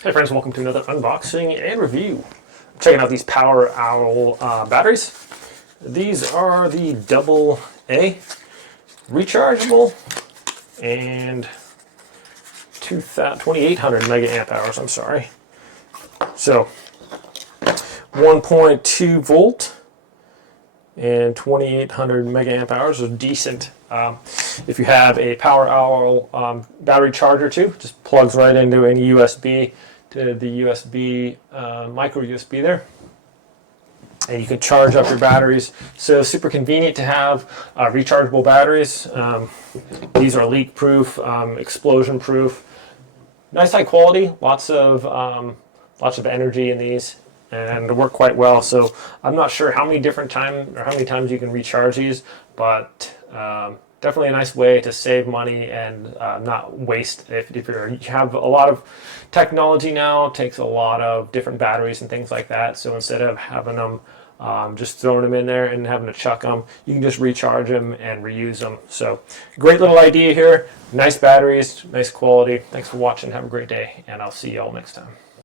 Hey friends, welcome to another unboxing and review. I'm checking out these Powerowl batteries. These are the AA rechargeable and 2800 mega amp hours, I'm sorry. So 1.2 volt and 2800 mega amp hours is decent. If you have a Powerowl battery charger too, just plugs right into any USB to the USB micro USB there, and you can charge up your batteries. So super convenient to have rechargeable batteries. These are leak proof, explosion proof, nice high quality, lots of energy in these, and work quite well. So I'm not sure how many times you can recharge these, but definitely a nice way to save money and not waste. If you have a lot of technology now, it takes a lot of different batteries and things like that. So instead of having them just throwing them in there and having to chuck them, you can just recharge them and reuse them. So great little idea here. Nice batteries, nice quality. Thanks for watching. Have a great day, and I'll see you all next time.